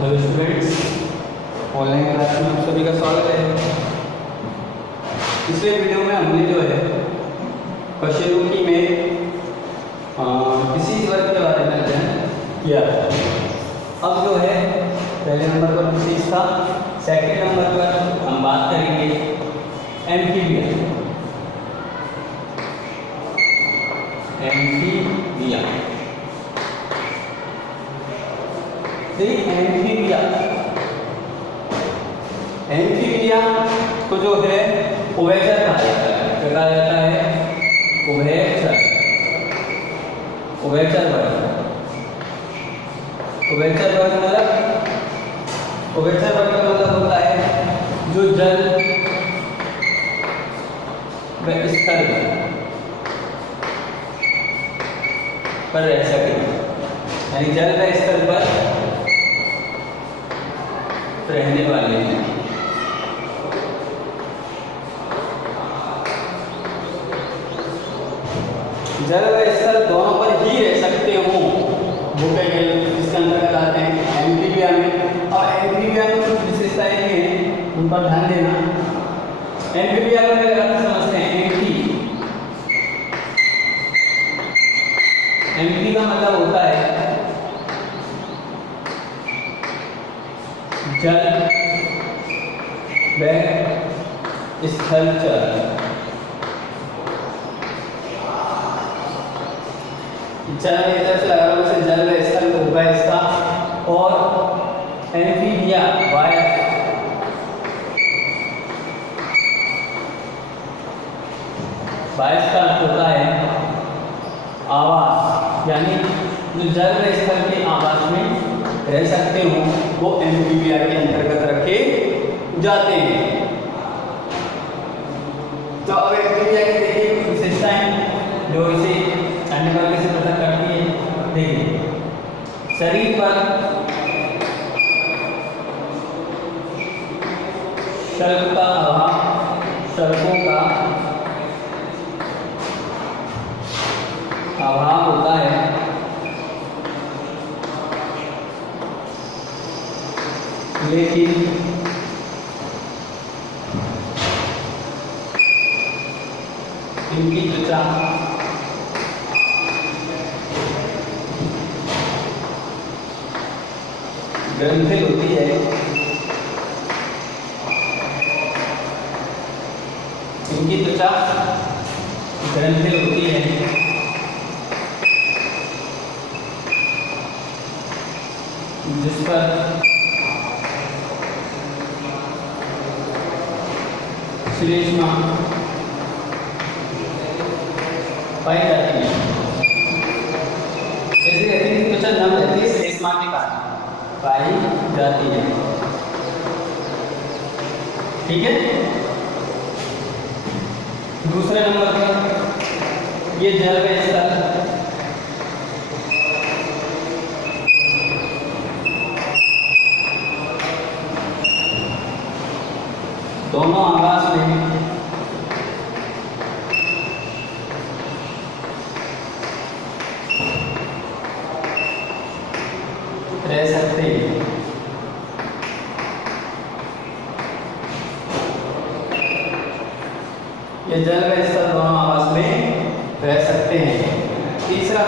Hello students, online class में आप सभी का स्वागत है। पिछले वीडियो में हमने जो है पशुमुखी में किसी वर्ग के बारे में अध्ययन किया था। अब जो है पहले नंबर पर विशेष था, सेकंड नंबर पर हम बात करेंगे एम्फीबिया। एम्फीबिया एम्फीबिया को जो है उभयचर कहा जाता है। क्या कहा जाता है? उभयचर। उभयचर वर्ग मतलब उभयचर वर्ग का मतलब होता है जो जल व स्थल पर रह सके, यानी जल व स्थल पर रहने वाले हैं। जल व स्थल दोनों पर ही रह सकते हो, वो इसके अंतर्गत आते हैं एम्फीबिया में। और एम्फीबिया में कुछ विशेषताएं भी हैं, उन पर ध्यान देना। एम्फीबिया का पहले अर्थ समझते हैं। एम्फी का मतलब होता है जल व स्थलचर। जल से लगा से जल व स्थल होगा इसका। और एम्फीबिया वायस का अर्थ होता है आवास, यानी जो जल व स्थल के आवास में रह सकते हो वो एम्फीबिया के अंतर्गत रखे जाते हैं। तो अब एम्फीबिया की देखिए कुछ विशेषताएं जो इसे अन्य वर्ग से पता करती है। देखिए, शरीर पर शल्क का अभाव, शल्कों का अभाव होता है। लेकिन इनकी त्वचा ग्रंथिल होती है। इनकी त्वचा ग्रंथिल होती है, जिस पर श्लेष्मा पाई जाती है। जैसे कहते हैं कि त्वचा नम रहती है, श्लेष्मा के कारण पाई जाती है। ठीक है। दूसरे नंबर पर ये जल व स्थल दोनों आवास में रह सकते हैं। ये जल व स्थल दोनों आवास में रह सकते हैं। तीसरा,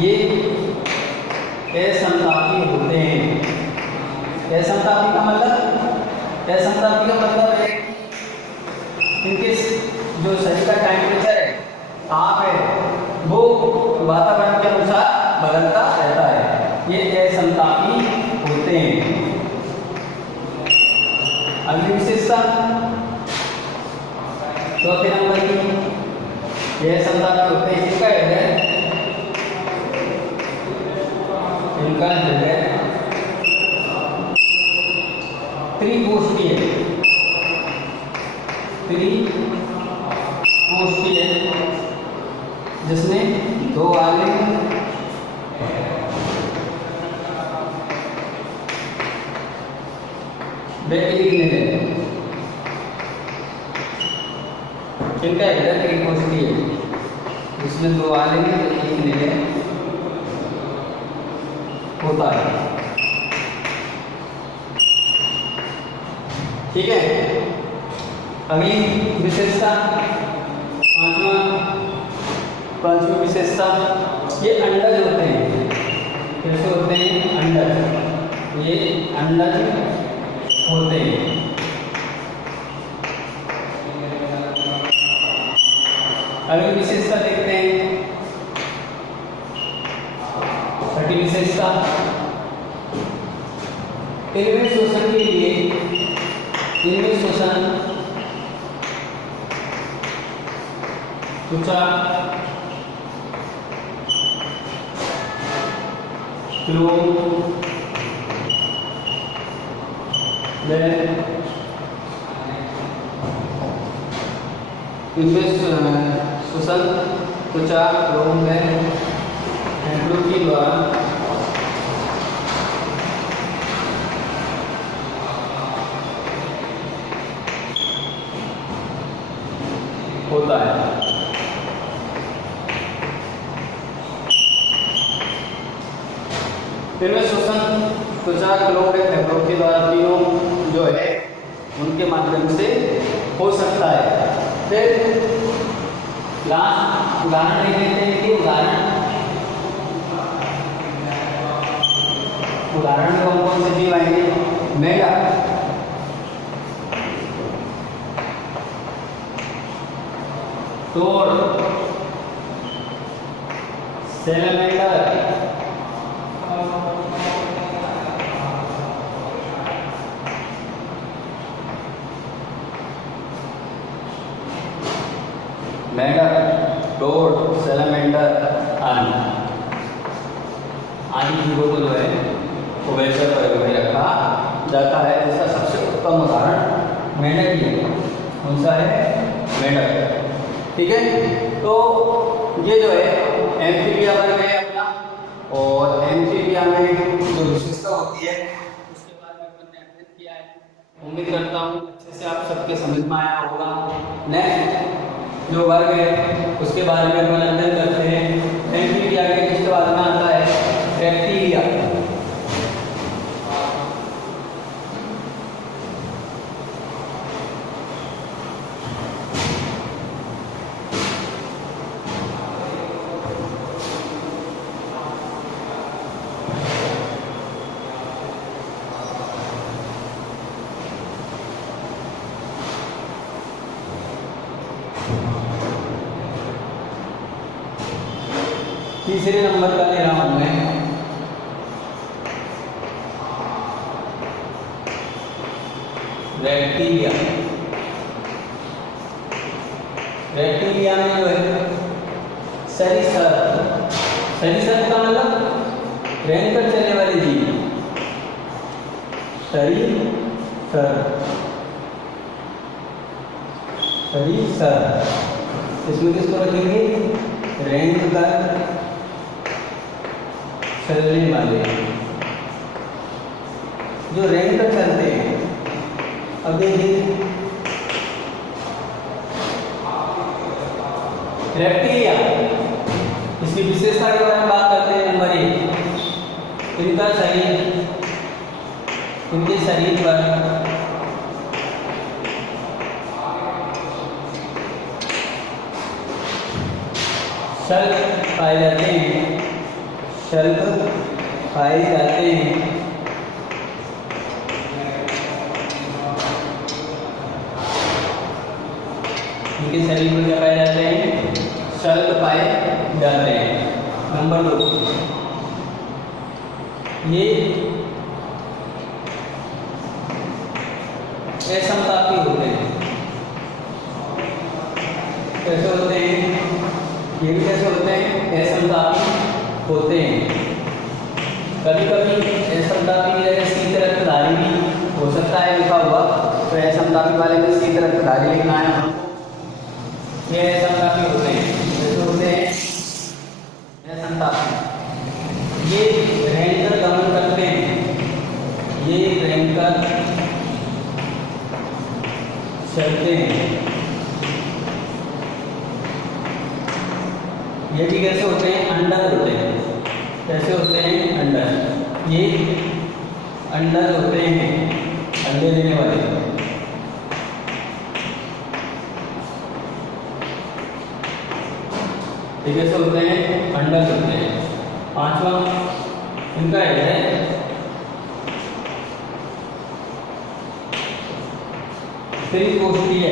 ये असंतापी होते हैं। असंतापी का मतलब है इनके जो शरीर का टेम्परेचर है, ताप है, वो वातावरण के अनुसार बदलता रहता है। ये असंतापी होते हैं। अगली विशेषता चौथे नंबर की, ये असंतापी होते हैं। इनका हृदय त्रिकोष्ठीय है, जिसमें दो आलिंग व एक निलय। इनका हृदय त्रिकोष्ठीय है, जिसमें दो आलिंग व एक निलय होता है। ठीक है, अगली विशेषता पांचवी विशेषता, ये अंडज होते हैं। कैसे होते हैं? अंडज, ये अंडज होते हैं। अगली विशेषता देखते हैं, छठी विशेषता, इनमें शोषण के लिए, इनमें शोषण त्वचा, शोषण त्वचा, रोम में के द्वारा होता है। इनमें शोषण त्वचा, ग्लोब या फेफड़ों के द्वारा तीनों जो है उनके माध्यम से हो सकता है। फिर लास्ट उदाहरण देख लेते हैं कि उदाहरण में कौन कौन से जीव आएंगे? मेगा, तोड़, सैलमेंडर, मेंढक, तोड़, सैलमेंडर आदि जीवों को जो है उभयचर वर्ग में रखा जाता है, जिसका सबसे उत्तम उदाहरण मेंढक ही है। कौन सा है? मेंढक। ठीक है, तो ये जो है एम्फीबिया वर्ग है अपना, और एम्फीबिया में जो विशेषता होती है उसके बारे में अपन ने अध्ययन किया है। उम्मीद करता हूँ अच्छे से आप सबके समझ में आया होगा। नेक्स्ट जो वर्ग है उसके बारे में अपन अध्ययन करते हैं। एम्फीबिया के जिसके बाद में आता है बैक्टीरिया। तीसरे नंबर का ले रहा हूं मैं बैक्टीरिया। बैक्टीरिया में जो है सरीसर, सरीसर का मतलब रेंगकर चलने वाले जीव, सरीसर, सरीसर। इसमें किसको रखेंगे? रेंगकर चलने वाले, जो रेंगकर चलते हैं। अब देखिए रेप्टिलिया, इसकी विशेषता के बारे में बात करते हैं। नंबर 1, इनका शरीर, इनके शरीर पर शल्क पाए जाते हैं, शल्क पाए जाते हैं। इनके शरीर में क्या पाए जाते हैं? शल्क पाए जाते हैं। नंबर 2, ये असमतापी होते हैं। कैसे होते हैं? ये भी कैसे होते हैं? असमतापी होते हैं। कभी कभी असमतापी की जगह शीत रक्तधारी भी हो सकता है लिखा हुआ, तो असमतापी वाले में शीत रक्तधारी लिखना है हमको। ये असमतापी होते हैं। जैसे होते हैं असमतापी, ये रेंगकर गमन करते हैं, ये रेंगकर चलते हैं। ये भी कैसे होते हैं? अंडर होते हैं। कैसे होते हैं? अंडर। ये अंडर होते हैं, अंडे देने वाले। ये कैसे होते हैं? अंडर होते हैं। पांचवा इनका है त्रिकोष्ठीय।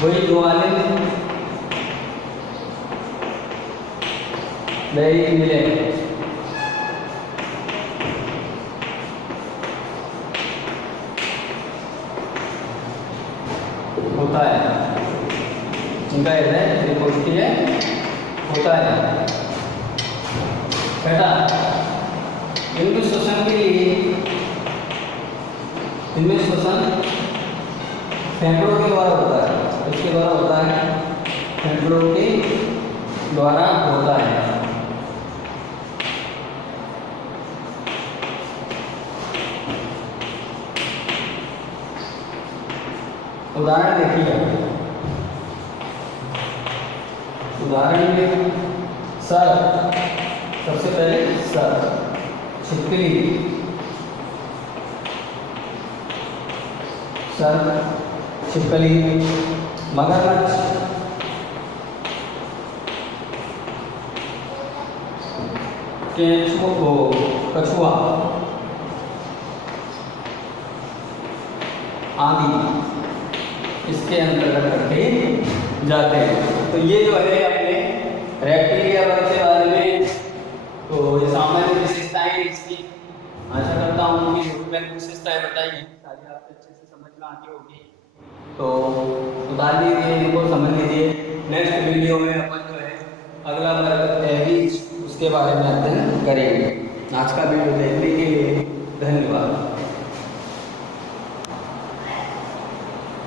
वही दो वाले मिले होता है, इनका है त्रिकोष्ठीय होता है। छठा, इनमें श्वसन के लिए, इनमें श्वसन फेफड़ों के द्वारा होता है। इसके द्वारा होता है, फेफड़ों के द्वारा होता है। उदाहरण देखिए, उदाहरण में सर, सबसे पहले सर, छिपकली, सर छिपकली, मगरमच्छ, कछुआ आदि इसके अंतर्गत रखे जाते हैं। तो ये जो है अपने रेप्टिलिया वर्ग के बारे में, तो ये सामान्य विशेषताएं इसकी, आशा करता हूँ कि मैंने विशेषताएं बताई हैं सारी आपको अच्छे से समझ में आती होगी। तो सुधार लीजिए, इनको समझ लीजिए। नेक्स्ट वीडियो में अपन जो है अगला वर्ग एवीज उसके बारे में अध्ययन करेंगे। आज का वीडियो देखने के लिए धन्यवाद।